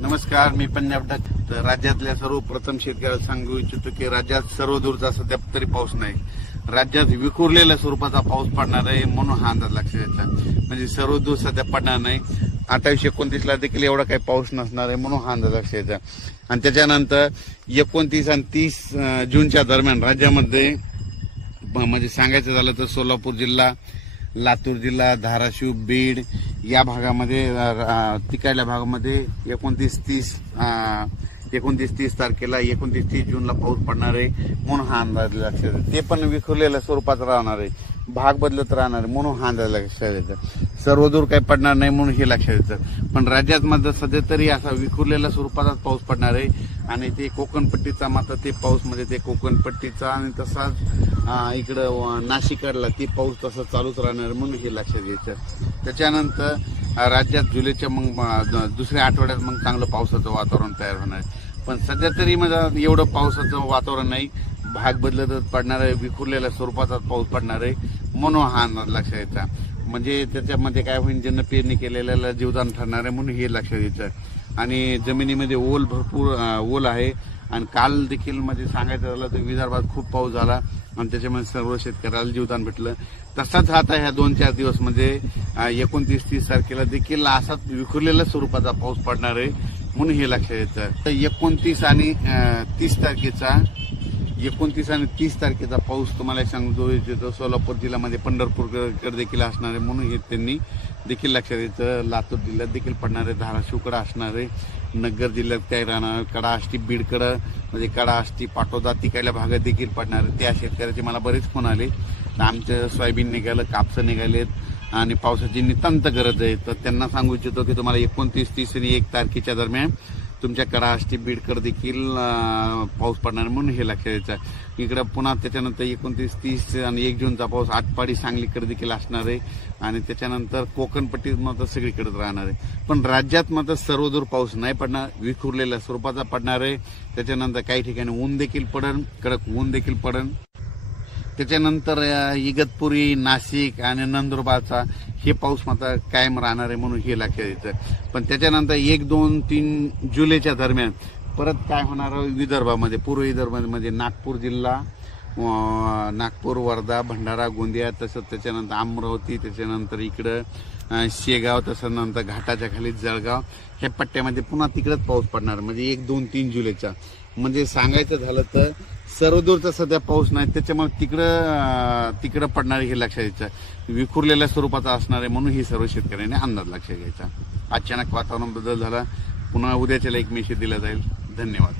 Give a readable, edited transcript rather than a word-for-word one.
नमस्कार, मी पंजाब डक. राज्यातल्या सर्व प्रथम शेतकऱ्याला सांगू इच्छितो की राज्यात सर्व दूरचा सध्या तरी पाऊस नाही. राज्यात विखुरलेल्या स्वरूपाचा पाऊस पडणार आहे म्हणून हा अंदाज लक्षात घेतला. म्हणजे सर्व दूर सध्या पडणार नाही. 28-29 देखील एवढा काही पाऊस नसणार आहे म्हणून हा अंदाज लक्षात घ्यायचा. आणि त्याच्यानंतर 29 आणि 30 जूनच्या दरम्यान राज्यामध्ये म्हणजे सांगायचं झालं तर सोलापूर जिल्हा, लातूर जिल्हा, धाराशिव, बीड या भागामध्ये तिकडल्या भागामध्ये 29-30 तारखेला 29-30 जूनला पाऊस पडणार आहे म्हणून हा अंदाज लक्षात येतो. ते पण विखुरलेल्या स्वरूपात राहणार आहे, भाग बदलत राहणार आहे म्हणून हा अंदाज लक्षात येतं. सर्वदूर काही पडणार नाही म्हणून हे लक्षात येतं. पण राज्यात मात्र सध्या तरी असा विखुरलेल्या स्वरूपाचाच पाऊस पडणार आहे. आणि ते कोकणपट्टीचा मात्र ते पाऊस म्हणजे ते कोकणपट्टीचा आणि तसाच इकडं नाशिकडला ते पाऊस तसं चालूच राहणार म्हणून हे लक्षात घ्यायचं. त्याच्यानंतर राज्यात जुलैच्या मग दुसऱ्या आठवड्यात मग चांगलं पावसाचं वातावरण तयार होणार आहे. पण सध्या तरी म्हणजे एवढं पावसाचं वातावरण नाही, भाग बदलतच पडणार आहे, विखुरलेल्या स्वरूपाचा पाऊस पडणार आहे म्हणून हा अंदाज लक्षात यायचा. म्हणजे त्याच्यामध्ये काय होईल, ज्यांना पेरणी केलेल्याला जीवदान ठरणार आहे म्हणून हे लक्षात यायचं. आणि जमिनीमध्ये भरपूर ओल आहे. आणि काल देखील म्हणजे सांगायचं झालं तर विदर्भात खूप पाऊस झाला आणि त्याच्यामध्ये सर्व शेतकऱ्याला जीवदान भेटलं. तसाच आता ह्या 2-4 दिवस म्हणजे 29-30 तारखेला देखील असाच विखुरलेल्या स्वरूपाचा पाऊस पडणार आहे म्हणून हे लक्षात येतं. 29 आणि 30 तारखेचा पाऊस तुम्हाला सांगतो इच्छितो. सोलापूर जिल्ह्यामध्ये पंढरपूरकडे देखील असणार आहे म्हणून हे त्यांनी देखील लक्षात येतं. लातूर जिल्ह्यात देखील पडणार आहे, धाराशिवकडे असणार आहे, नगर जिल्ह्यात काय राहणार, कडा आष्टी बीडकडं म्हणजे कडा आष्टी पाटोदा तिकडल्या भागात देखील पडणार आहे. त्या शेतकऱ्याचे मला बरेच फोन आले. आमचं सोयाबीन निघालं, कापसं निघालेत आणि पावसाची नितांत गरज आहे. तर त्यांना सांगू इच्छितो की तुम्हाला 29, 30 आणि 1 तारखेच्या दरम्यान तुमच्या कडा आष्टी बीडकडे देखील पाऊस पडणार म्हणून हे लक्षात यायचं. इकडं पुन्हा त्याच्यानंतर 29, 30 आणि 1 जूनचा पाऊस आटपाडी सांगलीकडे देखील असणार आहे. आणि त्याच्यानंतर कोकणपट्टीत मात्र सगळीकडेच राहणार आहे. पण राज्यात मात्र सर्वदूर पाऊस नाही पडणार, विखुरलेल्या स्वरूपाचा पडणार आहे. त्याच्यानंतर काही ठिकाणी ऊन देखील पडन, कडक ऊन देखील पडन. त्याच्यानंतर इगतपुरी, नाशिक आणि नंदुरबारचा हे पाऊस मात्र कायम राहणार आहे म्हणून हे लक्षात येतं. पण त्याच्यानंतर 1, 2, 3 जुलैच्या दरम्यान परत काय होणार विदर्भामध्ये, पूर्व विदर्भामध्ये नागपूर जिल्हा, नागपूर, वर्धा, भंडारा, गोंदिया, तसंच त्याच्यानंतर अमरावती, त्याच्यानंतर इकडं शेगाव, तसं नंतर घाटाच्या खाली जळगाव ह्या पट्ट्यामध्ये पुन्हा तिकडंच पाऊस पडणार. म्हणजे 1, 2, 3 जुलैचा म्हणजे सांगायचं झालं तर सर्वदूरचा सध्या पाऊस नाही, त्याच्यामुळे तिकडं पडणार हे लक्षात यायचं. विखुरलेल्या स्वरूपाचा असणार आहे म्हणून ही सर्व शेतकऱ्यांनी अंदाज लक्षात घ्यायचा. अचानक वातावरण बदल झाला, पुन्हा उद्याच्याला एक मेसेज दिला जाईल. धन्यवाद.